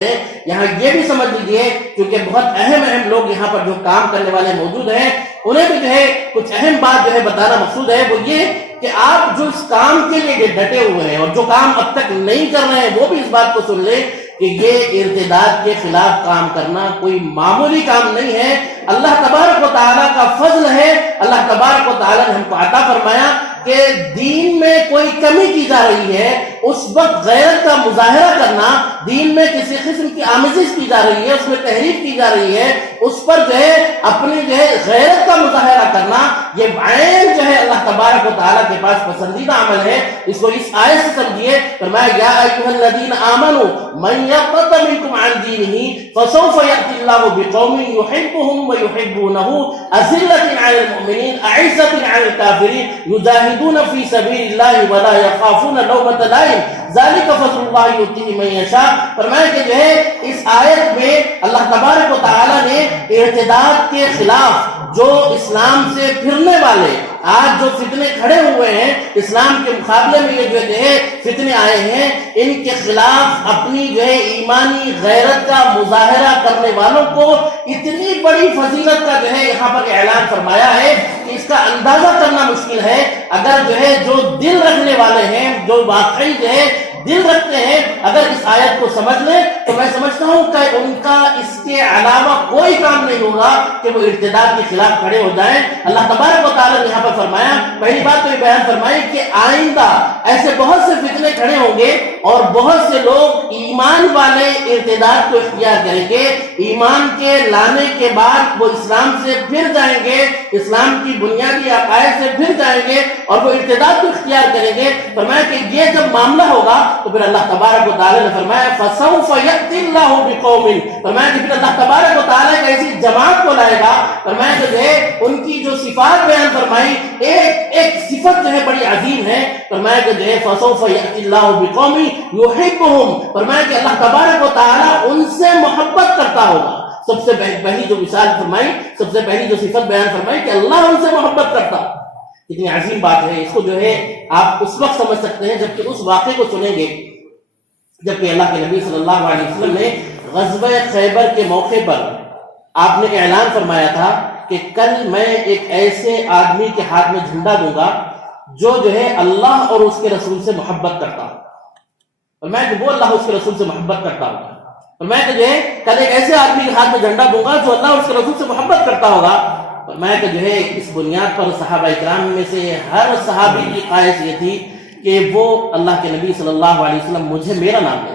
یہاں یہ بھی سمجھ لیجئے کیونکہ بہت اہم لوگ یہاں پر جو کام کرنے والے موجود ہیں انہیں بھی جو ہے کچھ اہم بات جو ہے بتانا مقصود ہے، وہ یہ کہ آپ جو اس کام کے لیے ڈٹے ہوئے ہیں اور جو کام اب تک نہیں کر رہے ہیں وہ بھی اس بات کو سن لیں کہ یہ ارتداد کے خلاف کام کرنا کوئی معمولی کام نہیں ہے۔ اللہ تبارک و تعالیٰ کا فضل ہے، اللہ تبارک و تعالیٰ نے ہم کو عطا فرمایا کہ دین میں کوئی کمی کی جا رہی ہے اس وقت غیرت کا مظاہرہ کرنا، دین میں کسی قسم کی آمیزش کی جا رہی ہے، اس میں تحریف کی جا رہی ہے، اس پر جو ہے اپنی جو ہے غیرت کا مظاہرہ کرنا، یہ عین جو ہے اللہ تبارک و تعالیٰ کے پاس پسندیدہ عمل ہے۔ اس کو اس آیت سے سمجھیے، فرمایا یا ایھا الذین آمنوا من یرتد منکم عن دینہ فسوف یأتی اللہ بقوم یحبهم ویحبونہ اذلۃ علی المؤمنین اعزۃ علی الکافرین یجاہدون فی سبیل اللہ ولا یخافون لومۃ لائم ذالک فضل اللہ یؤتیہ من یشاء۔ فرمایا کہ جو ہے اس آیت میں اللہ تبارک و تعالیٰ نے ارتداد کے خلاف جو اسلام سے پھرنے والے آج جو فتنے کھڑے ہوئے ہیں اسلام کے مقابلے میں، یہ جو ہے فتنے آئے ہیں، ان کے خلاف اپنی جو ہے ایمانی غیرت کا مظاہرہ کرنے والوں کو اتنی بڑی فضیلت کا جو ہے یہاں پر اعلان فرمایا ہے کہ اس کا اندازہ کرنا مشکل ہے۔ اگر جو ہے جو دل رکھنے والے ہیں، جو واقعی جو ہے دل رکھتے ہیں، اگر اس آیت کو سمجھ لیں تو میں سمجھتا ہوں کہ ان کا اس کے علاوہ کوئی کام نہیں ہوگا کہ وہ ارتداد کے خلاف کھڑے ہو جائیں۔ اللہ تبارک و تعالیٰ نے یہاں پر فرمایا، پہلی بات تو یہ بیان فرمائی کہ آئندہ ایسے بہت سے فتنے کھڑے ہوں گے اور بہت سے لوگ ایمان والے ارتداد کو اختیار کریں گے، ایمان کے لانے کے بعد وہ اسلام سے پھر جائیں گے، اسلام کی بنیادی عقائد سے پھر جائیں گے اور وہ ارتداد کو اختیار کریں گے۔ فرمایا کہ یہ جب معاملہ ہوگا تو پھر اللہ تبارک و تعالیٰ نے فرمایا فَسَوْفَ يَأْتِ اللَّهُ بِقَوْمٍ، فرمایا کہ پھر اللہ تبارک و تعالیٰ ایک ایسی جماعت کو لائے گا، فرمایا کہ جو ہے ان کی جو صفات بیان فرمائی ایک صفت جو ہے بڑی عظیم ہے، فرمایا کہ جو ہے فَسَوْفَ يَأْتِ اللَّهُ بِقَوْمٍ يُحِبُّهُمْ، فرمایا کہ اللہ تبارک و تعالیٰ ان سے محبت کرتا ہوگا۔ سب سے پہلی جو مثال فرمائی، سب سے پہلی جو صفت بیان فرمائی کہ اللہ ان سے محبت کرتا، کتنی عظیم بات ہے۔ اس کو جو ہے آپ اس وقت سمجھ سکتے ہیں جبکہ اس واقعے کو سنیں گے جبکہ اللہ کے نبی صلی اللہ علیہ وسلم نے غزوہ خیبر کے موقع پر آپ نے اعلان فرمایا تھا کہ کل میں ایک ایسے آدمی کے ہاتھ میں جھنڈا دوں گا جو ہے اللہ اور اس کے رسول سے محبت کرتا ہوں، اور میں کہ وہ اللہ اس کے رسول سے محبت کرتا ہوگا، اور میں کہ جو ہے کل ایک ایسے آدمی کے ہاتھ میں جھنڈا دوں گا جو اللہ اور اس کے رسول سے محبت کرتا ہوگا۔ اور میں کہ جو ہے اس بنیاد پر صحابہ اکرام میں سے ہر صحابی کی خواہش یہ تھی کہ وہ اللہ کے نبی صلی اللہ علیہ وسلم مجھے میرا نام دے۔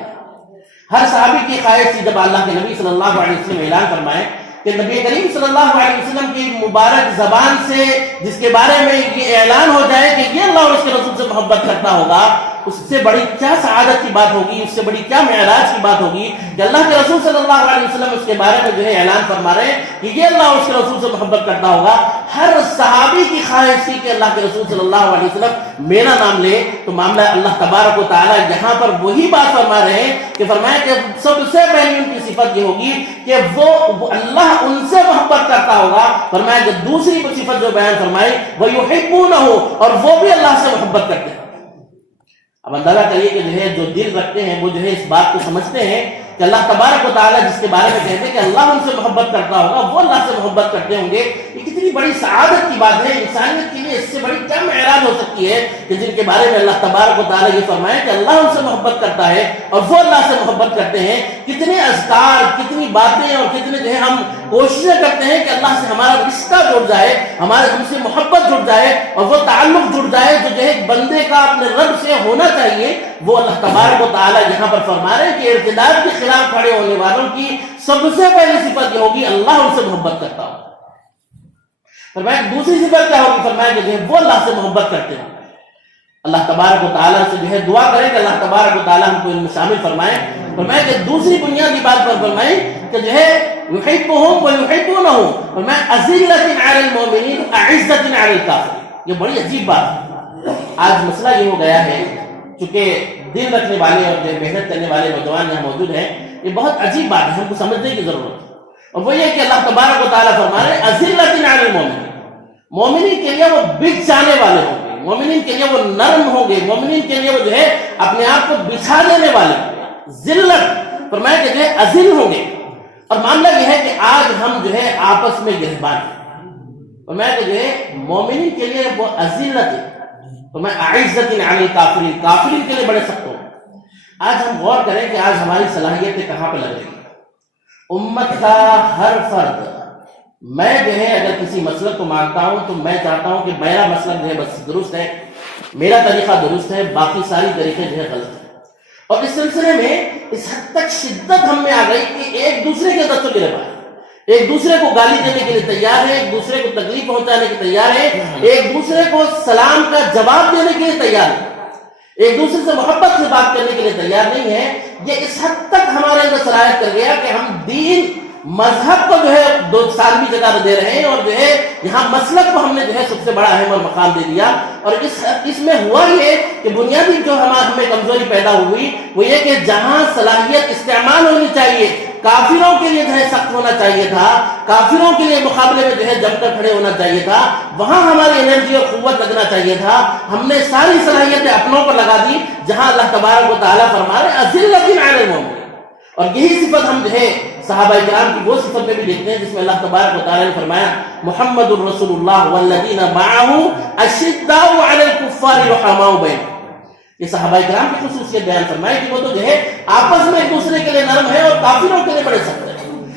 ہر صحابی کی خواہش تھی جب اللہ کے نبی صلی اللہ علیہ وسلم اعلان فرمائے کہ نبی کریم صلی اللہ علیہ وسلم کی مبارک زبان سے جس کے بارے میں یہ اعلان ہو جائے کہ یہ اللہ اور اس کے رسول سے محبت کرتا ہوگا، اس سے بڑی کیا سعادت کی بات ہوگی، اس سے بڑی کیا معراج کی بات ہوگی کہ اللہ کے رسول صلی اللہ علیہ وسلم اس کے بارے میں جو ہے اعلان فرما رہے ہیں کہ یہ اللہ اور اس کے رسول سے محبت کرتا ہوگا۔ ہر صحابی کی خواہش تھی کہ اللہ کے رسول صلی اللہ علیہ وسلم میرا نام لے۔ تو معاملہ اللہ تبارک و تعالیٰ یہاں پر وہی بات فرما رہے ہیں کہ فرمایا کہ سب سے پہلی ان کی صفت یہ ہوگی کہ وہ اللہ ان سے محبت کرتا ہوگا۔ فرمایا کہ دوسری صفت جو بیان فرمائی وَيُحِبُّونَهُ، اور وہ بھی اللہ سے محبت کرتے ہیں۔ اب اندازہ کریے کہ جو ہے جو دل رکھتے ہیں وہ جو ہے اس بات کو سمجھتے ہیں کہ اللہ تبارک و تعالیٰ جس کے بارے میں کہتے ہیں کہ اللہ ان سے محبت کرتا ہوگا وہ اللہ سے محبت کرتے ہوں گے۔ یہ کتنی بڑی سعادت کی بات ہے انسانیت کے لیے، اس سے بڑی کیا معراج ہو سکتی ہے کہ جن کے بارے میں اللہ تبارک و تعالیٰ یہ فرمائے کہ اللہ ان سے محبت کرتا ہے اور وہ اللہ سے محبت کرتے ہیں۔ کتنے اذکار، کتنی باتیں اور کتنے جو ہے ہم کوششیں کرتے ہیں کہ اللہ سے ہمارا رشتہ جڑ جائے، ہم سے محبت جڑ جائے اور وہ تعلق جڑ جائے جو ہے بندے کا اپنے رب سے ہونا چاہیے، وہ اللہ تبارک و تعالیٰ یہاں پر فرما رہے ہیں کہ ارتداد کے خلاف کھڑے ہونے والوں کی سب سے پہلی صفت یہ ہوگی اللہ ان سے محبت کرتا ہو۔ فرمایا دوسری صفت کیا ہوگی؟ فرمایا کہ جو ہے وہ اللہ سے محبت کرتے ہیں۔ اللہ تبارک و تعالیٰ سے جو ہے دعا کریں کہ اللہ تبارک و تعالیٰ ہم کو ان میں شامل فرمائے۔ فرمایا کہ دوسری بنیادی بات پر فرمائے کہ جو ہے یحبهم ویحبونہ، فرمایا اذلۃ علی المؤمنین اعزۃ علی الکافرین۔ یہ بڑی عجیب بات ہے۔ آج مسئلہ یہ ہو گیا ہے چونکہ دل رکھنے والے اور محنت کرنے والے نوجوان یہاں موجود ہیں، یہ بہت عجیب بات ہے، ہم کو سمجھنے کی ضرورت ہے، اور وہ یہ کہ اللہ تبارک و تعالیٰ فرما رہے ہیں اذلۃ علی المؤمنین، مومنین کے لیے وہ بچ جانے والے ہوں گے، مومنین کے لیے وہ نرم ہوں گے، مومنین کے لیے وہ جو ہے اپنے آپ کو بچھا دینے والے۔ ذلت فرمایا کہ جو ہے اذل ہوں گے. اور معاملہ یہ ہے کہ آج ہم جو ہے آپس میں گرہبان ہیں. فرمایا کہ جو ہے مومنین کے لیے وہ اذلت ہے. فرمایا اعزت علی الکافرین، کافرین کے لیے بڑے سخت ہوں. آج ہم غور کریں کہ آج ہماری صلاحیتیں کہاں پہ لگ رہی ہیں. امت کا ہر فرد، میں جو ہے اگر کسی مسلک کو مانتا ہوں تو میں چاہتا ہوں کہ میرا مسلک جو ہے بس درست ہے، میرا طریقہ درست ہے، باقی ساری طریقے جو ہے غلط ہیں. اور اس سلسلے میں اس حد تک شدت ہم میں آ گئی کہ ایک دوسرے کے دستوں کے لیے ایک دوسرے کو گالی دینے کے لیے تیار ہے، ایک دوسرے کو تکلیف پہنچانے کے تیار ہے، ایک دوسرے کو سلام کا جواب دینے کے لیے تیار ہے، ایک دوسرے سے محبت سے بات کرنے کے لیے تیار نہیں ہے. یہ اس حد تک ہمارے اندر صلاحیت کر گیا کہ ہم دین مذہب کو جو ہے دو سالوی جگہ دے رہے ہیں، اور جو ہے یہاں مسلک کو ہم نے جو ہے سب سے بڑا اہم اور مقام دے دیا. اور اس میں ہوا یہ کہ بنیادی جو ہمیں کمزوری پیدا ہوئی وہ یہ کہ جہاں صلاحیت استعمال ہونی چاہیے، کافروں کے لیے جو ہے سخت ہونا چاہیے تھا، کافروں کے لیے مقابلے میں جو ہے جم کر کھڑے ہونا چاہیے تھا، وہاں ہماری انرجی اور قوت لگنا چاہیے تھا. ہم نے ساری صلاحیتیں اپنوں پر لگا دی، جہاں اللہ تبارک و تعالیٰ فرما رہے ہیں اذلۃ علی المؤمنین. اور یہی صفت ہم جو ہے صحابہ کرام کی وہ صفت میں بھی دیکھتے ہیں جس میں اللہ تبارک و تعالیٰ نے فرمایا محمد الرسول اللہ والذین معہ اشداء علی الکفار رحماء بینہم. یہ صحابہ کرام کی خصوصیت بیان فرمائی کہ وہ تو جو ہے آپس میں ایک دوسرے کے لیے نرم ہے اور کافروں کے لیے بڑے سخت ہے.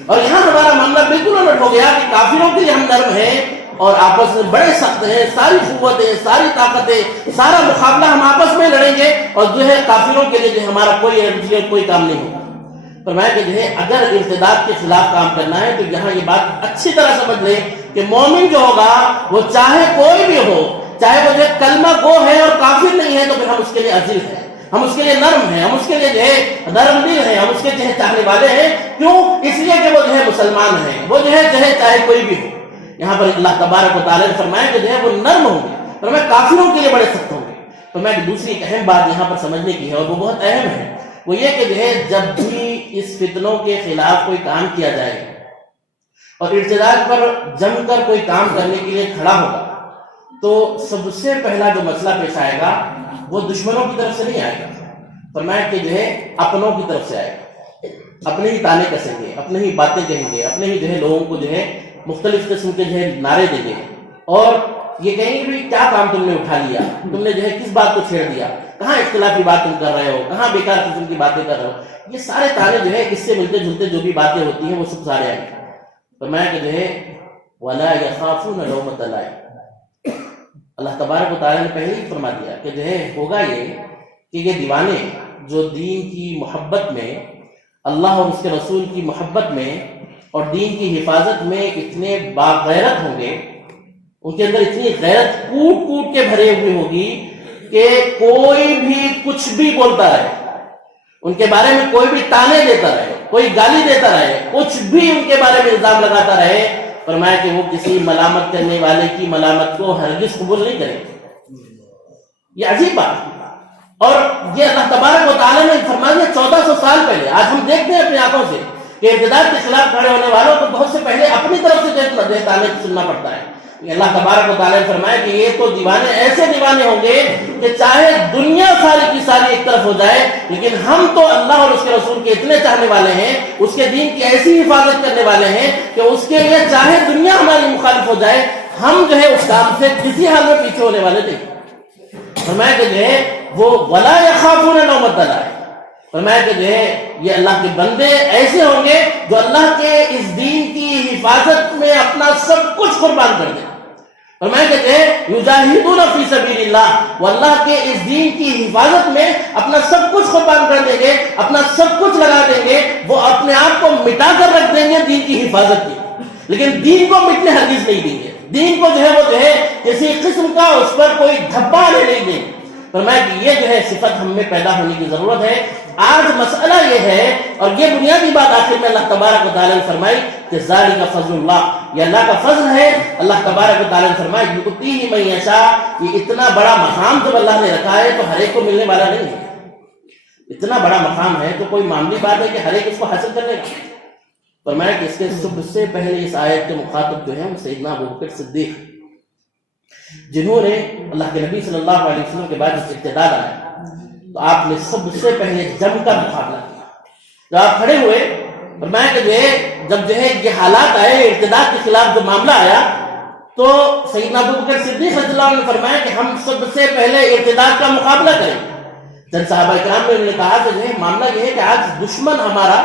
اور یہاں ہمارا معاملہ بالکل الٹ ہو گیا کہ کافروں کے لیے ہم نرم ہیں اور آپس میں بڑے سخت ہیں، ساری قوتیں، ساری طاقتیں، سارا مقابلہ ہم آپس میں لڑیں گے، اور جو ہے کافروں کے لیے جو ہمارا کوئی انرجی اور کوئی کام نہیں ہوگا. فرمایا کہ جو ہے اگر ارتداد کے خلاف کام کرنا ہے تو یہاں یہ بات اچھی طرح سمجھ لیں کہ مومن جو ہوگا وہ چاہے کوئی بھی ہو، چاہے وہ جو ہے کلمہ گو ہے اور کافر نہیں ہے، تو پھر ہم اس کے لیے عزیز ہیں، ہم اس کے لیے نرم ہیں، ہم اس کے لیے جو ہے نرم دل ہیں، ہم اس کے جو ہے چاہنے والے ہیں. کیوں؟ اس لیے کہ وہ جو ہے مسلمان ہیں، وہ جو ہے چاہے کوئی بھی ہو. یہاں پر اللہ تبارک و تعالیٰ نے فرمایا کہ جو ہے وہ نرم ہوں گے، فرمایا کافروں کے لیے بڑے سخت ہوں گے. فرمایا کہ دوسری ایک اہم بات یہاں پر سمجھنے کی ہے اور وہ بہت اہم ہے، وہ یہ کہ جو ہے جب بھی اس فتنوں کے خلاف کوئی کام کیا جائے اور ارتداد پر جم کر کوئی کام کرنے کے لیے کھڑا ہوگا تو سب سے پہلا جو مسئلہ پیش آئے گا وہ دشمنوں کی طرف سے نہیں آئے گا. فرمایا کہ جو ہے اپنوں کی طرف سے آئے گا. اپنے ہی تانے کسیں گے، اپنے ہی باتیں کہیں گے، اپنے ہی جو ہے لوگوں کو جو ہے مختلف قسم کے جو ہے نعرے دیں گے، اور یہ کہیں گے بھی کیا کام تم نے اٹھا لیا، تم نے جو ہے کس بات کو چھیڑ دیا، کہاں اختلافی بات تم کر رہے ہو، کہاں بیکار قسم کی باتیں کر رہے ہو. یہ سارے تانے جو ہے اس سے ملتے جلتے جو بھی باتیں ہوتی ہیں وہ سب سارے آئیں گے. فرمایا کہ جو ہے وَلَا يَخَافُونَ لَوْمَةَ لَائِمٍ. اللہ تبارک و تعالیٰ نے پہلے ہی فرما دیا کہ جو ہے ہوگا یہ کہ یہ دیوانے جو دین کی محبت میں، اللہ اور اس کے رسول کی محبت میں اور دین کی حفاظت میں اتنے باغیرت ہوں گے، ان کے اندر اتنی غیرت کوٹ کوٹ کے بھرے ہوئی ہوگی کہ کوئی بھی کچھ بھی بولتا رہے، ان کے بارے میں کوئی بھی تانے دیتا رہے، کوئی گالی دیتا رہے، کچھ بھی ان کے بارے میں الزام لگاتا رہے، فرمایا کہ وہ کسی ملامت کرنے والے کی ملامت کو ہرگز قبول نہیں کریں گے. یہ عجیب بات ہے. اور یہ اللہ تبارک و تعالیٰ نے فرمایا 1400 سال پہلے. آج ہم دیکھتے ہیں اپنی آنکھوں سے کہ ارتداد کے خلاف کھڑے ہونے والوں کو بہت سے پہلے اپنی طرف سے تانے سننا پڑتا ہے. اللہ تبارک و تعالیٰ نے فرمایا کہ یہ تو دیوانے ایسے دیوانے ہوں گے کہ چاہے دنیا ساری کی ساری ایک طرف ہو جائے، لیکن ہم تو اللہ اور اس کے رسول کے اتنے چاہنے والے ہیں، اس کے دین کی ایسی حفاظت کرنے والے ہیں کہ اس کے لیے چاہے دنیا ہماری مخالف ہو جائے، ہم جو ہے اس کام سے کسی حال میں پیچھے ہونے والے نہیں. فرمایا کہ جو ہے وہ وَلَا يَخَافُونَ لَوْمَةَ لَائِمٍ. فرمایا کہ جو ہے یہ اللہ کے بندے ایسے ہوں گے جو اللہ کے اس دین کی حفاظت میں اپنا سب کچھ قربان کر دیں. فرمایا کہ جو ہے یجاہدون فی سبیل اللہ، وہ اللہ کے اس دین کی حفاظت میں اپنا سب کچھ قربان کر دیں گے، اپنا سب کچھ لگا دیں گے، وہ اپنے آپ کو مٹا کر رکھ دیں گے دین کی حفاظت کی، لیکن دین کو مٹنے ہرگز نہیں دیں گے. دین کو جو ہے وہ جو ہے کسی قسم کا اس پر کوئی دھبا آنے نہیں دیں گے. فرمایا کہ یہ جو ہے صفت ہم میں پیدا ہونے کی ضرورت ہے. آج مسئلہ یہ ہے، اور یہ بنیادی بات آخر میں اللہ تبارک و تعالیٰ نے فرمائی کہ ذالک فضل اللہ، یہ اللہ کا فضل ہے. اللہ تبارک و تعالیٰ نے فرمایا یؤتیہ من یشاء، یہ اتنا بڑا مقام جب اللہ نے رکھا ہے تو ہر ایک کو ملنے والا نہیں ہے. اتنا بڑا مقام ہے تو کوئی معمولی بات ہے کہ ہر ایک اس کو حاصل کر لے گا. فرمایا کہ اس کے سب سے پہلے اس آیت کے مخاطب جو ہیں وہ سیدنا ابوبکر صدیق، جنہوں نے اللہ کے نبی صلی اللہ علیہ وسلم کے بعد اس ارتداد آیا تو آپ نے سب سے پہلے جم کا مقابلہ کیا. جب آپ کھڑے ہوئے فرمایا کہ جو ہے جب جو ہے یہ حالات آئے ارتداد کے خلاف جو معاملہ آیا تو سیدنا ابوبکر صدیق رضی اللہ عنہ نے فرمایا کہ ہم سب سے پہلے ارتداد کا مقابلہ کریں. چند صحابہ کرام نے انہوں نے کہا کہ جو ہے معاملہ یہ ہے کہ آج دشمن ہمارا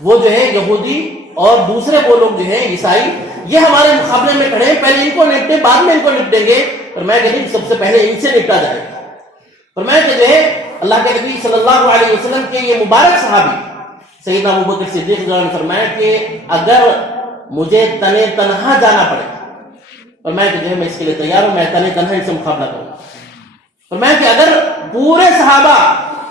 وہ جو ہے یہودی اور دوسرے وہ لوگ جو ہیں عیسائی یہ ہمارے مقابلے میں کھڑے ہیں, پہلے ان کو نپٹیں بعد میں ان کو نپٹیں گے. فرمایا کہ نہیں, سب سے پہلے ان سے نپٹا جائے گا. فرمایا کہ جو ہے اللہ کے نبی صلی اللہ علیہ وسلم کے یہ مبارک صحابی سیدنا ابوبکر صدیق رضی اللہ عنہ نے فرمایا کہ اگر مجھے تنے تنہا جانا پڑے فرمایا کہ جو ہے میں اس کے لیے تیار ہوں, میں تنے تنہا ان سے مقابلہ کروں. فرمایا کہ اگر پورے صحابہ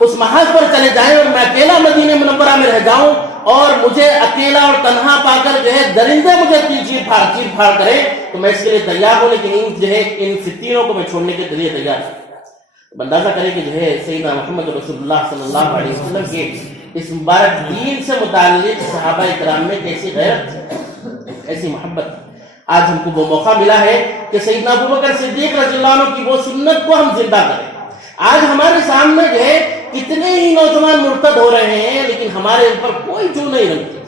اس محاذ پر چلے جائیں اور میں اکیلا مدینہ منورہ میں رہ جاؤں اور مجھے اکیلا اور تنہا پا کر جو ہے درندے مجھے چیر پھاڑ کرے تو میں اس کے لیے تیار ہوں, لیکن ان جو ہے ان فتنوں کو میں چھوڑنے کے لیے تیار ہوں. اندازہ کریں کہ جو ہے سیدنا محمد رسول اللہ صلی اللہ علیہ وسلم کے اس مبارک دین سے متعلق صحابہ کرام میں کیسی غیرت, ایسی محبت. آج ہم کو وہ موقع ملا ہے کہ سیدنا ابوبکر صدیق رضی اللہ عنہ کی وہ سنت کو ہم زندہ کریں. آج ہمارے سامنے جو ہے کتنے ہی نوجوان مرتد ہو رہے ہیں لیکن ہمارے اوپر کوئی جو نہیں رکھتی,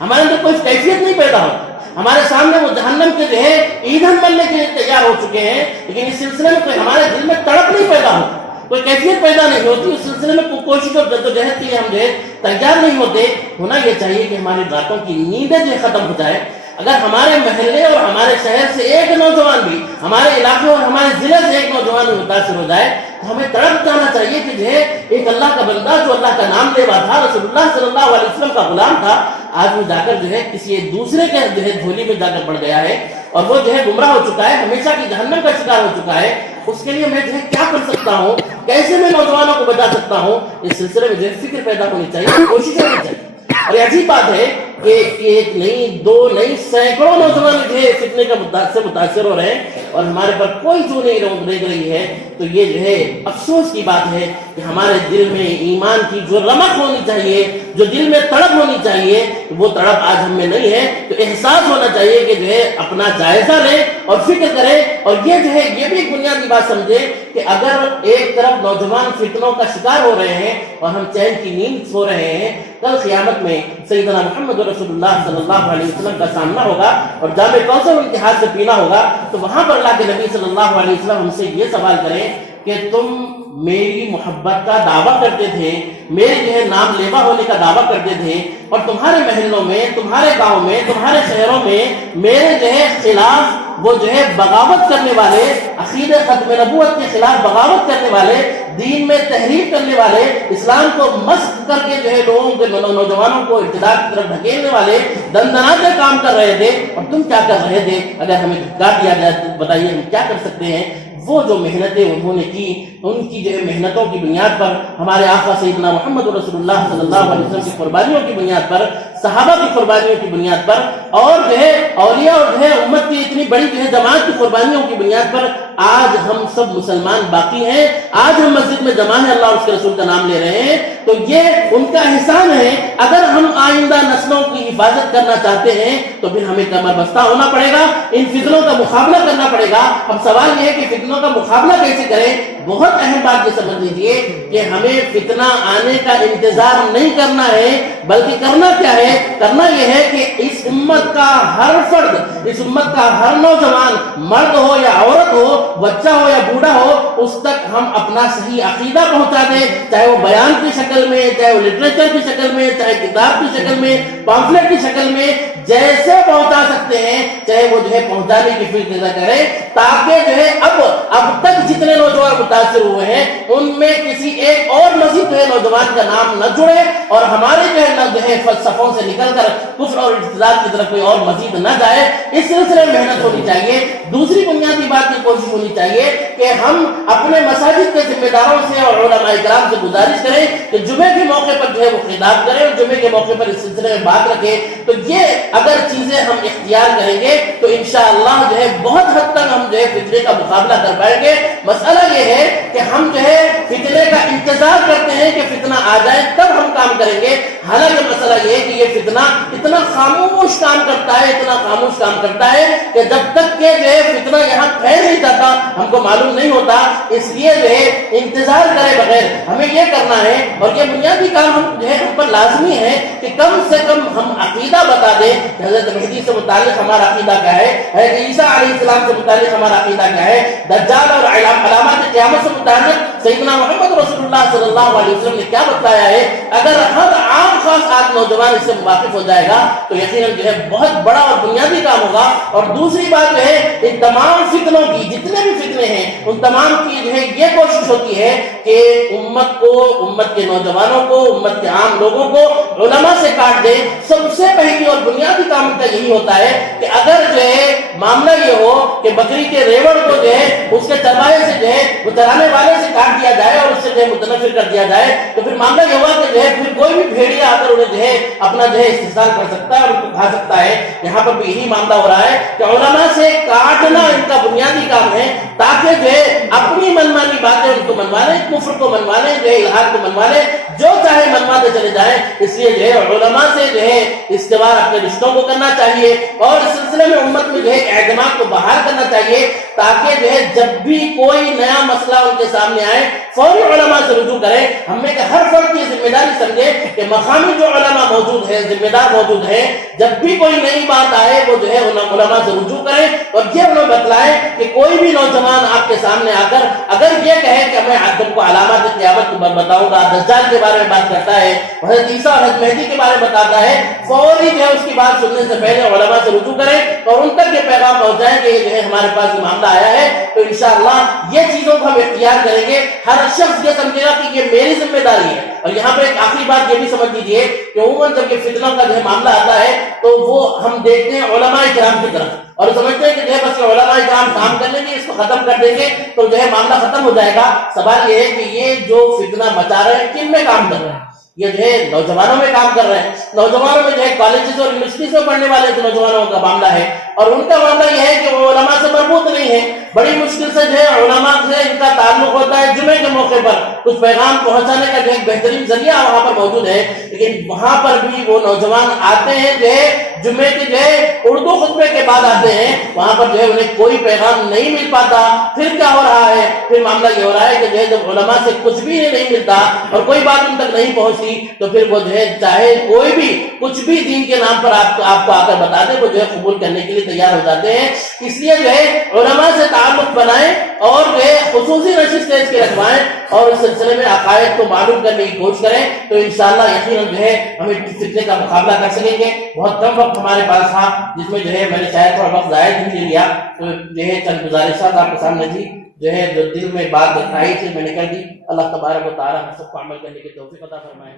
ہمارے اندر کوئی کیفیت نہیں پیدا ہوتی. ہمارے سامنے وہ جہنم کے جو ہے ایندھن بننے کے لیے تیار ہو چکے ہیں لیکن اس سلسلے میں کوئی ہمارے دل میں تڑپ نہیں پیدا ہوتی, کوئی کیفیت پیدا نہیں ہوتی. اس سلسلے میں کوئی کوشش اور جدوجہد کے لیے ہم جو ہے تیار نہیں ہوتے. ہونا یہ چاہیے کہ ہماری راتوں کی نیندیں جو ہے ختم ہو جائے. اگر ہمارے محلے اور ہمارے شہر سے ایک نوجوان بھی, ہمارے علاقے اور ہمارے ضلع سے ایک نوجوان بھی متاثر ہو جائے تو ہمیں تڑپ جانا چاہیے کہ جو ہے ایک اللہ کا بندہ جو اللہ کا نام لیوا تھا, رسول اللہ صلی اللہ علیہ وسلم کا غلام تھا, آج وہ جا کر جو ہے کسی ایک دوسرے کے جو ہے جھولی میں جا کر پڑ گیا ہے اور وہ جو ہے گمراہ ہو چکا ہے, ہمیشہ کی جہنم کا شکار ہو چکا ہے. اس کے لیے میں جو ہے کیا کر سکتا ہوں, کیسے میں نوجوانوں کو بچا سکتا ہوں, اس سلسلے میں جو ہے فکر پیدا ہونی چاہیے, کوشش ہونی چاہیے. اور یہ عجیب بات ہے کہ ایک نہیں, دو نہیں, سینکڑوں نوجوان جو ہے فتنے کا سے متاثر ہو رہے ہیں اور ہمارے پر کوئی جو نہیں رہ رہی ہے. تو یہ جو ہے افسوس کی بات ہے کہ ہمارے دل میں ایمان کی جو رمق ہونی چاہیے, جو دل میں تڑپ ہونی چاہیے, وہ تڑپ آج ہم میں نہیں ہے. تو احساس ہونا چاہیے کہ جو ہے اپنا جائزہ لے اور فکر کرے. اور یہ جو ہے یہ بھی ایک بنیادی بات سمجھے کہ اگر ایک طرف نوجوان فتنوں کا شکار ہو رہے ہیں اور ہم چین کی نیند سو رہے ہیں, کل قیامت میں سیدنا محمد رسول اللہ صلی اللہ علیہ وسلم کا سامنا ہوگا اور جام کوثر ان کے ہاتھ سے پینا ہوگا. تو وہاں پر اللہ کے نبی صلی اللہ علیہ وسلم ہم سے یہ سوال کریں کہ تم میری محبت کا دعویٰ کرتے تھے, میرے جو ہے نام لیوا ہونے کا دعویٰ کرتے تھے اور تمہارے محلوں میں, تمہارے گاؤں میں, تمہارے شہروں میں میرے جو ہے خلاف وہ جو ہے بغاوت کرنے والے, عقیدہ ختم نبوت کے خلاف بغاوت کرنے والے, دین میں تحریف کرنے والے, اسلام کو مسخ کر کے جو ہے لوگوں کے نوجوانوں کو ارتداد کی طرف دھکیلنے والے دندناتے کام کر رہے تھے. اور تم کیا کر رہے تھے؟ اگر ہمیں دھکا دیا جائے تو بتائیے ہم کیا کر سکتے ہیں. وہ جو محنتیں انہوں نے کی, ان کی جو ہے محنتوں کی بنیاد پر ہمارے آقا سیدنا محمد رسول اللہ صلی اللہ علیہ وسلم کی قربانیوں کی بنیاد پر, صحابہ کی قربانیوں کی بنیاد پر اور جو ہے اولیاء اور جو ہے امت کی اتنی بڑی جو ہے جماعت کی قربانیوں کی بنیاد پر آج ہم سب مسلمان باقی ہیں, آج ہم مسجد میں جمع ہیں, اللہ اور اس کے رسول کا نام لے رہے ہیں. تو یہ ان کا احسان ہے. اگر ہم آئندہ نسلوں کی حفاظت کرنا چاہتے ہیں تو پھر ہمیں کمر بستہ ہونا پڑے گا, ان فتنوں کا مقابلہ کرنا پڑے گا. اب سوال یہ ہے کہ فتنوں کا مقابلہ کیسے کریں. بہت اہم بات یہ سمجھ لیجیے کہ ہمیں فتنہ آنے کا انتظار نہیں کرنا ہے, بلکہ کرنا کیا ہے, کرنا یہ ہے کہ اس امت کا ہر فرد, اس امت کا ہر نوجوان, مرد ہو یا عورت ہو, بچہ ہو یا بوڑھا ہو, اس تک ہم اپنا صحیح عقیدہ پہنچا دیں, چاہے وہ بیان کی شکل میں, چاہے وہ لٹریچر کی شکل میں, چاہے کتاب کی شکل میں, پامفلیٹ کی شکل میں, جیسے پہنچا سکتے ہیں چاہے وہ جو ہے پہنچانے کی فکر کرے, تاکہ جو ہے اب تک جتنے نوجوان متاثر ہوئے ہیں ان میں کسی ایک اور مزید جو ہے نوجوان کا نام نہ جڑے اور ہمارے جو ہے فلسفوں سے نکل کر کفر اور ارتداد کی طرف کوئی اور مزید نہ جائے. اس سلسلے میں محنت ہونی چاہیے. دوسری بنیادی بات کی کوشش ہونی چاہیے کہ ہم اپنے مساجد کے ذمہ داروں سے اور علماء کرام سے گزارش کریں کہ جمعے کے موقع پر جو ہے وہ خطاب کریں اور جمعے کے موقع پر اس سلسلے میں بات رکھیں. تو یہ اگر چیزیں ہم اختیار کریں گے تو انشاءاللہ جو ہے بہت حد تک ہم جو ہے فتنے کا مقابلہ کر پائیں گے. مسئلہ یہ ہے کہ ہم جو ہے فتنے کا انتظار کرتے ہیں کہ فتنہ آ جائے تب ہم کام کریں گے. حالانکہ مسئلہ یہ ہے کہ یہ یہ فتنہ اتنا خاموش کام کرتا ہے، اتنا خاموش کام کرتا ہے کہ جب تک کہ جو ہے فتنہ یہاں پھیل نہیں جاتا ہم کو معلوم نہیں ہوتا. اس لیے جو ہے انتظار کرے بغیر ہمیں یہ کرنا ہے، اور یہ بنیادی کام ہم جو ہے ہم پر لازمی ہے کہ کم سے کم ہم عقیدہ بتا دیں کہ حضرت مہدی سے متعلق ہمارا عقیدہ کیا ہے، حضرت عیسیٰ علیہ السلام سے متعلق ہمارا عقیدہ کیا ہے، دجال اور علامات قیامت سے متعلق سیدنا محمد رسول اللہ صلی اللہ علیہ وسلم نے کیا بتایا ہے. اگر ہر عام خاص آج نوجوان اس سے واقف ہو جائے گا تو یقیناً جو ہے بہت بڑا اور بنیادی کام ہوگا. اور دوسری بات جو ہے ان تمام فتنوں کی، جتنے بھی فتنے ہیں ان تمام کی جو ہے یہ کوشش ہوتی ہے کہ امت کو، امت کے نوجوانوں کو، امت کے عام لوگوں کو علماء سے کاٹ دے. سب سے پہلی اور بنیادی کام کا یہی ہوتا ہے کہ اگر جو ہے معاملہ یہ ہو کہ بکری کے ریوڑ کو جو ہے اس کے چرواہے سے جو ہے وہ چرانے والے سے کاٹ دیا جائے اور اس سے جو ہے متنفر کر دیا جائے، تو پھر معاملہ یہ ہوا کہ جو ہے پھر کوئی بھی بھیڑیا آ کر انہیں جو ہے اپنا جو ہے استحصال کر سکتا ہے اور ان کو کھا سکتا ہے. یہاں پر بھی یہی معاملہ ہو رہا ہے کہ علماء سے کاٹنا ان کا بنیادی کام ہے تاکہ جو ہے اپنی منمانی باتیں ان کو منوا لیں، کفر کو منوا لیں، جو ہے الحاد کو منوا لیں، جو چاہے منواتے چلے جائیں. اس لیے جو ہے علماء سے جو ہے استوار اپنے رشتوں کو کرنا چاہیے اور اس سلسلے میں امت میں جو ہے اعتماد کو بحال کرنا چاہیے تاکہ جو ہے جب بھی کوئی نیا مسئلہ ان کے سامنے آئے فوری علماء سے رجوع کریں. ہم نے کہ ہر فرد کی ذمہ داری سمجھے کہ مقامی جو علماء موجود ہیں، ذمہ دار موجود ہیں، جب بھی کوئی نئی بات آئے وہ جو ہے ان علماء سے رجوع کریں اور یہ انہیں بتلائیں کہ کوئی بھی نوجوان آپ کے سامنے آ کر اگر یہ کہے کہ میں تم کو علامات قیامت کو بتاؤں گا، دجال کے بارے میں بات کرتا ہے، حضرت عیسیٰ اور حضرت مہدی کے بارے میں بتاتا ہے، فوری جو ہے اس کی بات سننے سے پہلے علماء سے رجوع کریں اور ان تک یہ پیغام پہنچائیں کہ یہ جو ہے ہمارے پاس یہ معاملہ آیا ہے. تو انشاءاللہ یہ چیزوں کو ہم اختیار کریں گے. ہر شخص یہ سمجھے گا کہ یہ میری ذمہ داری ہے. اور یہاں پہ ایک آخری بات یہ بھی سمجھ لیجیے کہ عموماً جب یہ فتنوں کا جو ہے معاملہ آتا ہے تو وہ ہم دیکھتے ہیں علماء کرام کی طرف اور سمجھتے ہیں کہ جو ہے بس علماء کرام کام کر لیں گے، اس کو ختم کر دیں گے تو جو ہے معاملہ ختم ہو جائے گا. سوال یہ ہے کہ یہ جو فتنہ مچا رہے ہیں کن میں کام کر رہے ہیں؟ یہ جو ہے نوجوانوں میں کام کر رہے ہیں. نوجوانوں میں جو ہے کالجز اور یونیورسٹیز میں پڑھنے والے جو نوجوانوں کا معاملہ ہے اور ان کا معاملہ یہ ہے کہ وہ علماء سے مربوط نہیں ہے. بڑی مشکل سے جو ہے علماء سے ان کا تعلق ہوتا ہے. جمعے کے موقع پر کچھ پیغام پہنچانے کا جو ایک بہترین ذریعہ وہاں پر موجود ہے، لیکن وہاں پر بھی وہ نوجوان آتے ہیں جو ہے جمعے کے جو ہے اردو خطبے کے بعد آتے ہیں، وہاں پر جو ہے انہیں کوئی پیغام نہیں مل پاتا. پھر کیا ہو رہا ہے؟ پھر معاملہ یہ ہو رہا ہے کہ جو ہے جب علماء سے کچھ بھی نہیں ملتا اور کوئی بات ان تک نہیں پہنچتی تو پھر وہ جو ہے چاہے کوئی بھی کچھ بھی دین کے نام پر آپ کو آ کر بتا دے وہ جو ہے قبول کرنے کے لیے تیار ہو جاتے ہیں. اس لیے جو ہے علماء سے تعلق بنائیں اور جو ہے خصوصی نشست اس کے رکھوائیں اور اس سلسلے میں عقائد کو معلوم کرنے کی کوشش کریں تو انشاءاللہ یقیناً جو ہے ہم اس فتنے کا مقابلہ کر سکیں گے. بہت کم وقت ہمارے پاس تھا جس میں جو ہے میں نے شاید تھوڑا وقت ضائع نہیں لیا، تو جو ہے چند گزارشات آپ کے سامنے تھی جو ہے جو دل میں بات دکھائی تھی میں نے کر دی. اللہ تبارک و تعالیٰ ہم سب کو عمل کرنے کی توفیق عطا فرمائے.